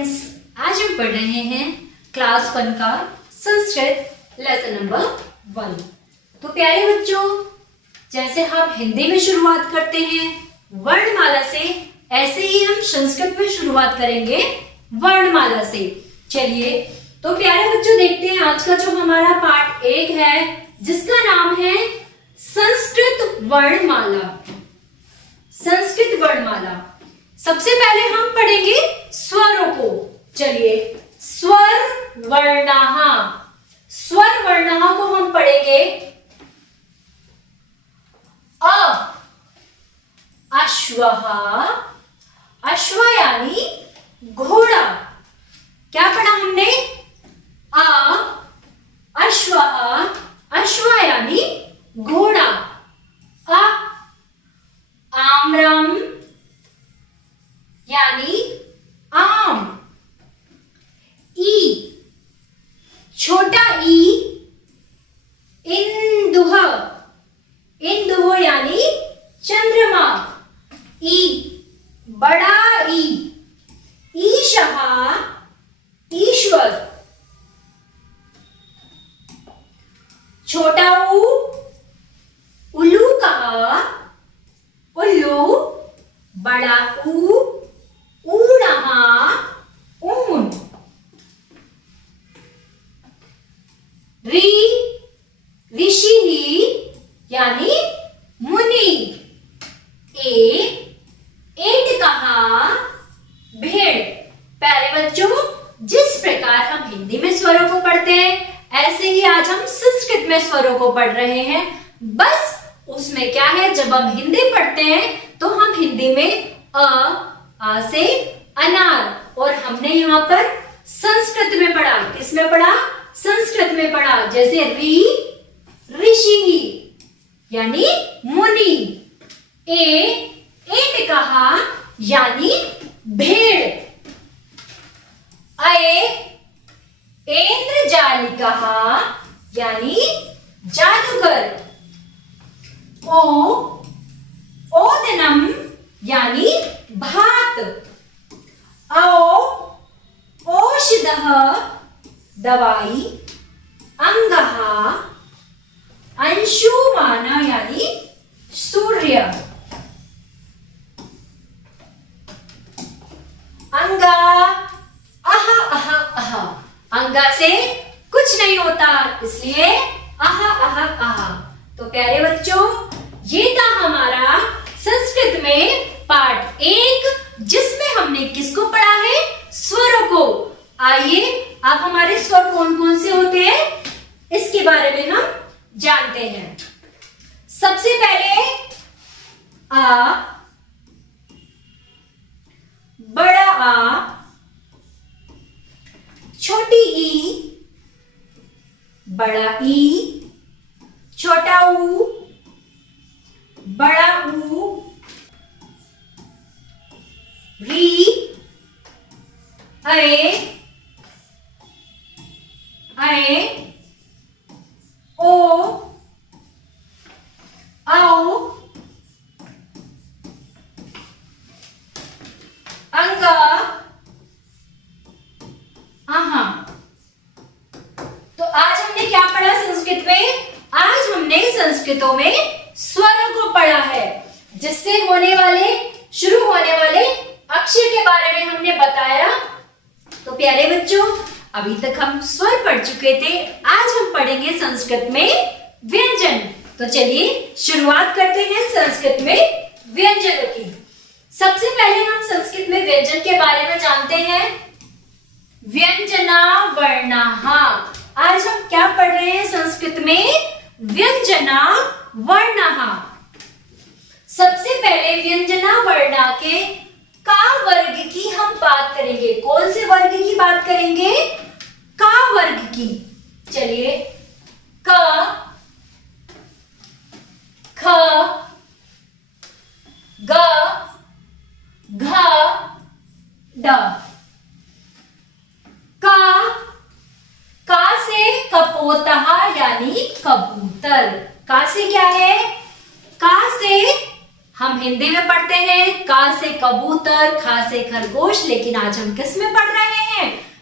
Students, आज हम पढ़ रहे हैं क्लास 1 का संस्कृत लेसन नंबर 1। तो प्यारे बच्चों, जैसे हम हिंदी में शुरुआत करते हैं वर्णमाला से, ऐसे ही हम संस्कृत में शुरुआत करेंगे वर्णमाला से। चलिए तो प्यारे बच्चों, देखते हैं आज का जो हमारा पाठ 1 है, जिसका नाम है संस्कृत वर्णमाला। संस्कृत वर्णमाला। सबसे पहले हम पढ़ेंगे स्वरों को। चलिए, स्वर वर्णः। स्वर वर्णः को हम पढ़ेंगे। अ अश्वः, अश्व यानी घोड़ा। क्या पढ़ा हमने? अ अश्वः, अश्व यानी घोड़ा। अ आम्रम यानी आम। ई छोटा ई इंदुह, इंदुह यानी चंद्रमा। ई बड़ा ई ईशः, ईश्वर। छोटा ऊ उल्लूकः, उल्लू। बड़ा ऊ ऊणः, ऊन। ऋ ऋषिः यानी मुनि। ए एटकः, भेड़। प्यारे बच्चों, जिस प्रकार हम हिंदी में स्वरों को पढ़ते हैं, ऐसे ही आज हम संस्कृत में स्वरों को पढ़ रहे हैं। बस उसमें क्या है, जब हम हिंदी पढ़ते हैं तो हम हिंदी में आ से अनार, और हमने यहाँ पर संस्कृत में पढ़ा। किसमें पढ़ा? संस्कृत में पढ़ा। जैसे ऋषि यानी मुनि। एटकः यानी भेड़। ऐन्द्रजालिकः यानी जादूगर। ओदनम यानी भात। औषधः दवाई। अंगः अंशुमान यानी सूर्य। अंगा अह अह अह, अंगा से कुछ नहीं होता, इसलिए अह अह अह। तो प्यारे बच्चों, ये था हमारा संस्कृत में पाठ 1, जिसमें हमने किसको पढ़ा है? स्वरों को। आइए अब हमारे स्वर कौन कौन से होते हैं, इसके बारे में हम जानते हैं। सबसे पहले आ, बड़ा आ, छोटी ई, बड़ा ई, छोटा ऊ, बड़ा ऊ। री अए ओ औ अंगा आहा। तो आज हमने क्या पढ़ा संस्कृत में? आज हमने संस्कृतों में स्वरों को पढ़ा है, जिससे शुरू होने वाले अक्षर के बारे में हमने बताया। तो प्यारे बच्चों, अभी तक हम स्वर पढ़ चुके थे, आज हम पढ़ेंगे संस्कृत में व्यंजन। तो चलिए शुरुआत करते हैं संस्कृत में व्यंजनों की। सबसे पहले हम संस्कृत में व्यंजन के बारे में जानते हैं। व्यंजना वर्णः। आज हम क्या पढ़ रहे हैं संस्कृत में? व्यंजना वर्णः। सबसे पहले व्यंजना वर्ण के का वर्ग की हम बात करेंगे। कौन से वर्ग की बात करेंगे? का वर्ग की। चलिए, क, ख, ग, घ, ड। का से कपोतः यानी कबूतर। का से क्या है? का से हम हिंदी में पढ़ते हैं का से कबूतर, खा से खरगोश, लेकिन आज हम किस में पढ़ रहे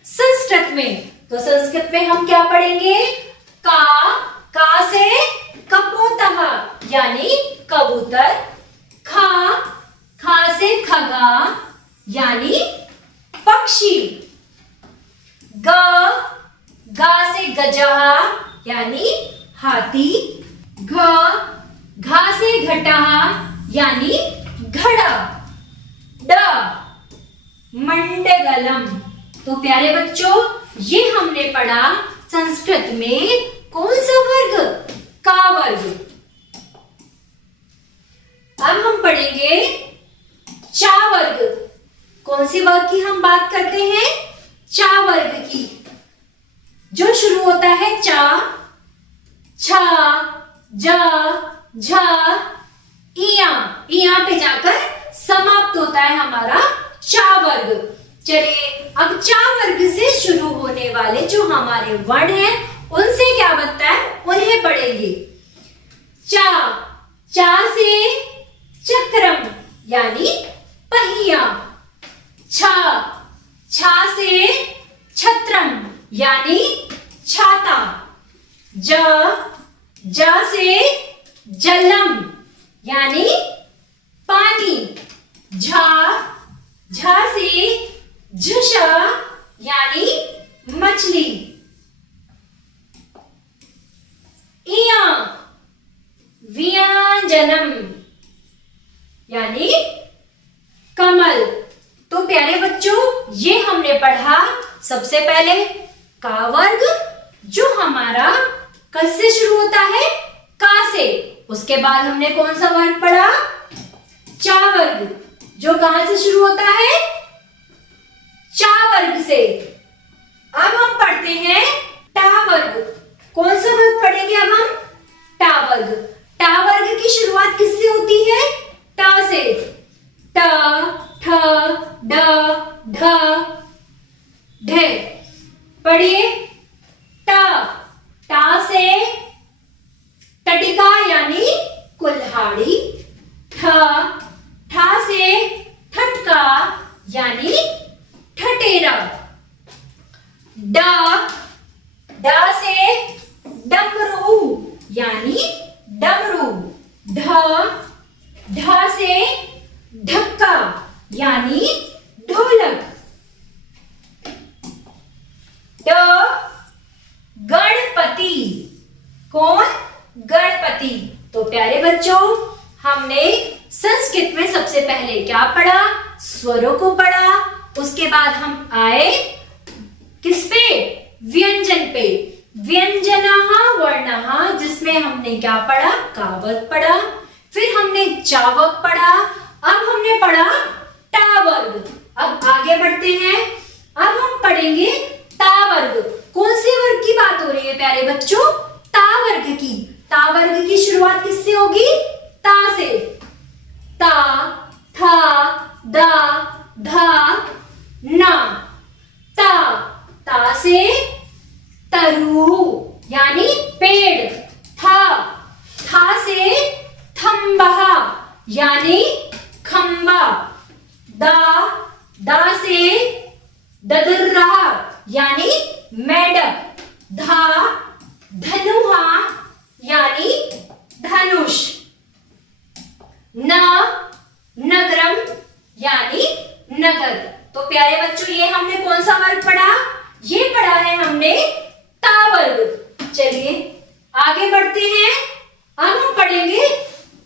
संस्कृत में। तो संस्कृत में हम क्या पढ़ेंगे? का से कपोतः यानी कबूतर, खा से खगा यानी पक्षी, गा से गजहा यानी हाथी, घा से घटहा यानी घड़ा, मंडगलम। तो प्यारे बच्चों, ये हमने पढ़ा संस्कृत में कौन सा वर्ग? का वर्ग। अब हम पढ़ेंगे चा वर्ग। कौन सी वर्ग की हम बात करते हैं? चा वर्ग की, जो शुरू होता है चा, छा, जा, झा, इया पे जाकर समाप्त होता है हमारा चा वर्ग। चलिए अब चा वर्ग से शुरू होने वाले जो हमारे वर्ण हैं उनसे क्या बनता है उन्हें पढ़ेंगे। चा से चक्रम यानी पहिया, छा से छत्रम यानी छाता, जा से जलम यानी पानी, झा से झुषा यानी मछली, इया व्यंजनम यानी कमल। तो प्यारे बच्चों, ये हमने पढ़ा सबसे पहले का वर्ग जो हमारा कस से शुरू होता है? का से। उसके बाद हमने कौन सा वर्ग पढ़ा? चा वर्ग जो कहां से शुरू होता है? चा वर्ग से। अब हम पढ़ते हैं टा वर्ग। कौन सा वर्ग पढ़ेंगे अब हम? टा वर्ग। टा वर्ग की शुरुआत किससे होती है? टा से। ट, ठ, ड, ढ, ढ। पढ़िए। टा से टटिका यानी कुल्हाड़ी, ठा से ठटका यानी ठटेरा, डा से डमरू यानी डमरू, ढा से ढक्का यानी ढोलक, गणपति। कौन? गणपति। तो प्यारे बच्चों, हमने संस्कृत में सबसे पहले क्या पढ़ा? स्वरों को पढ़ा। उसके बाद हम आए किस पे? व्यंजन पे। व्यंजनः वर्णः, जिसमें हमने क्या पढ़ा? का वर्ग पढ़ा। फिर हमने चा वर्ग पढ़ा। अब हमने पढ़ा टा वर्ग। अब आगे बढ़ते हैं। अब हम पढ़ेंगे ता वर्ग। कौन से वर्ग की बात हो रही है प्यारे बच्चों? ता वर्ग की। ता वर्ग की शुरुआत किससे होगी? ता से। ता, था, दा, धा, ना। ता से तरु यानी पेड़, था से थंबा यानी खंबा, दा से ददर्रा यानी मेढक, धनुहा यानी धनुष, नगरम यानी नगर। तो प्यारे बच्चों, ये हमने कौन सा वर्ग पढ़ा? ये पढ़ा है हमने ता वर्ग। चलिए आगे बढ़ते हैं। अब हम पढ़ेंगे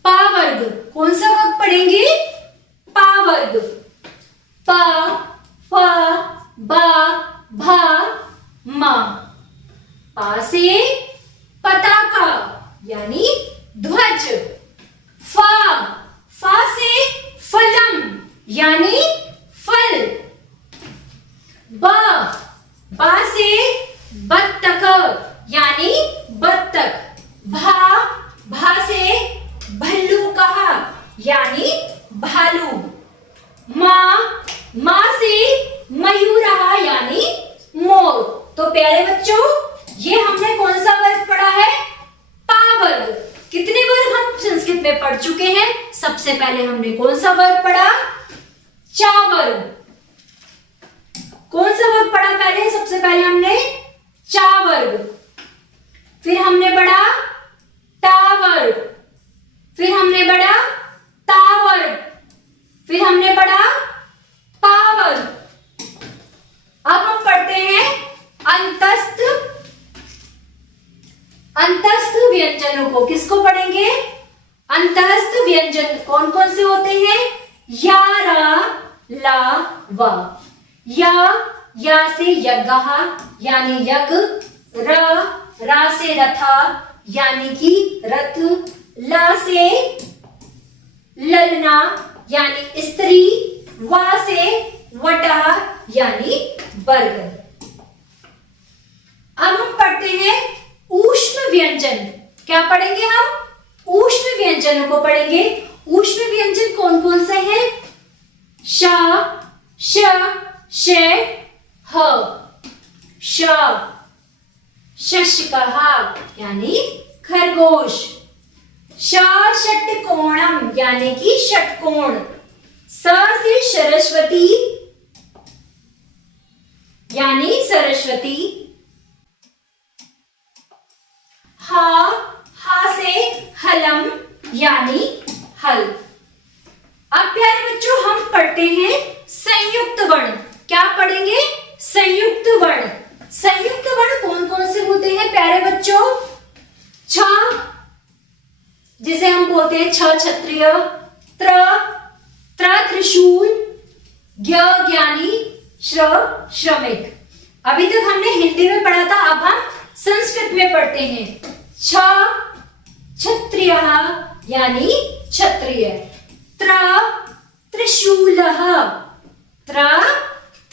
पा वर्ग। कौन सा वर्ग पढ़ेंगे? पा वर्ग। पा, फा, बा, भा, मा। पा से पताका यानी ध्वज, फा से फलम यानी फल, बा से बत्तख यानी बत्तख, भा से भल्लूकः यानी भालू, मा से मयूरः यानी मोर। तो प्यारे बच्चों, ये हमने कौन सा वर्ग पढ़ा है? पा वर्ग। कितने वर्ग हम संस्कृत में पढ़ चुके हैं? सबसे पहले हमने कौन सा वर्ग पढ़ा? चा वर्ग। कौन सा वर्ग पढ़ा पहले? सबसे पहले हमने चा वर्ग, फिर हमने पढ़ा टा वर्ग, फिर हमने पढ़ा ता वर्ग, फिर हमने पढ़ा पा वर्ग। अब हम पढ़ते हैं अंतस्थ व्यंजनों को। किसको पढ़ेंगे? अंतस्थ व्यंजन कौन कौन से होते हैं? या, रा, ला, वा। या से यज्ञः यानी यज्ञ, रा से रथा यानी कि रथ, ला से ललना यानी स्त्री, वा से वटः यानी बरगद। अब हम पढ़ते हैं ऊष्म व्यंजन। क्या पढ़ेंगे हम? ऊष्म व्यंजनों को पढ़ेंगे। ऊष्म व्यंजन कौन कौन से हैं? श, श, ह, श, शशकः यानी खरगोश, षट्कोणम यानी कि षटकोण, स से सरस्वती यानी सरस्वती, हा से हलम यानी हल। अब प्यारे बच्चों हम पढ़ते हैं संयुक्त वर्ण। क्या पढ़ेंगे? संयुक्त वर्ण। संयुक्त वर्ण कौन कौन से होते हैं प्यारे बच्चों? छ जिसे हम बोलते हैं छ क्षत्रिय, त्र त्रिशूल, ज्ञानी, श्रमिक। अभी तक हमने हिंदी में पढ़ा था, अब हम संस्कृत में पढ़ते हैं। छ क्षत्रियः यानी क्षत्रिय,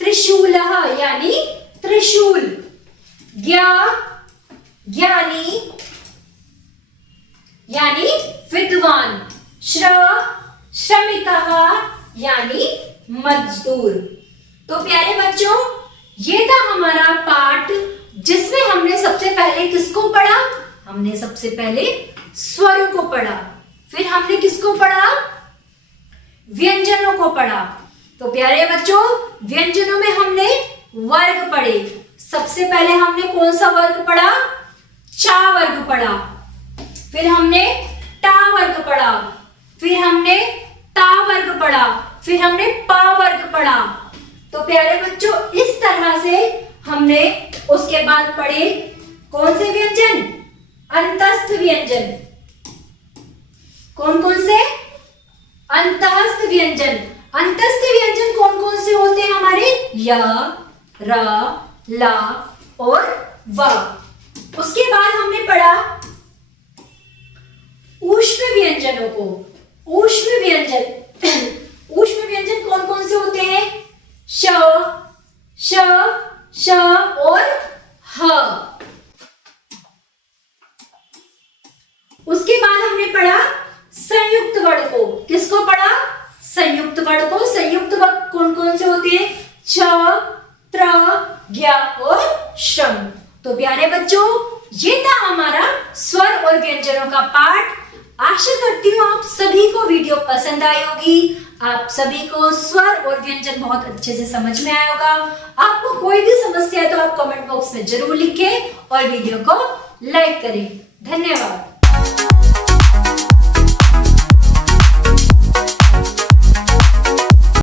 त्रिशूलः यानी त्रिशूल, ज्ञानी यानी विद्वान, श्रमिकः यानी मजदूर। तो प्यारे बच्चों ये था हमारा पाठ जिसमें हमने सबसे पहले किसको पढ़ा? हमने सबसे पहले स्वरों को पढ़ा, फिर हमने किसको पढ़ा? व्यंजनों को पढ़ा। तो प्यारे बच्चों व्यंजनों में हमने वर्ग पढ़े। सबसे पहले हमने कौन सा वर्ग पढ़ा? चा वर्ग पढ़ा, फिर हमने टा वर्ग पढ़ा, फिर हमने ता वर्ग पढ़ा, फिर हमने पा वर्ग पढ़ा। तो प्यारे बच्चों इस तरह से हमने उसके बाद पढ़े कौन से व्यंजन? अंतस्थ व्यंजन। कौन कौन से? अंतस्थ व्यंजन। अंतस्थ व्यंजन कौन कौन से होते हैं हमारे? या, रा, ला और वा। उसके बाद हमने पढ़ा ऊष्म व्यंजनों को। ऊष्म व्यंजन कौन कौन से होते हैं? श, श और ह। उसके बाद हमने पढ़ा संयुक्त वर्ण को। किसको पढ़ा? संयुक्त वर्ण को। संयुक्त वर्ण कौन कौन से होते हैं? छ, त्र, ज्ञ और श्रम। तो प्यारे बच्चों ये था हमारा स्वर और व्यंजनों का पाठ। आशा करती हूँ आप सभी को वीडियो पसंद आई होगी, आप सभी को स्वर और व्यंजन बहुत अच्छे से समझ में आया होगा। आपको कोई भी समस्या है तो आप कमेंट बॉक्स में जरूर लिखें और वीडियो को लाइक करें। धन्यवाद।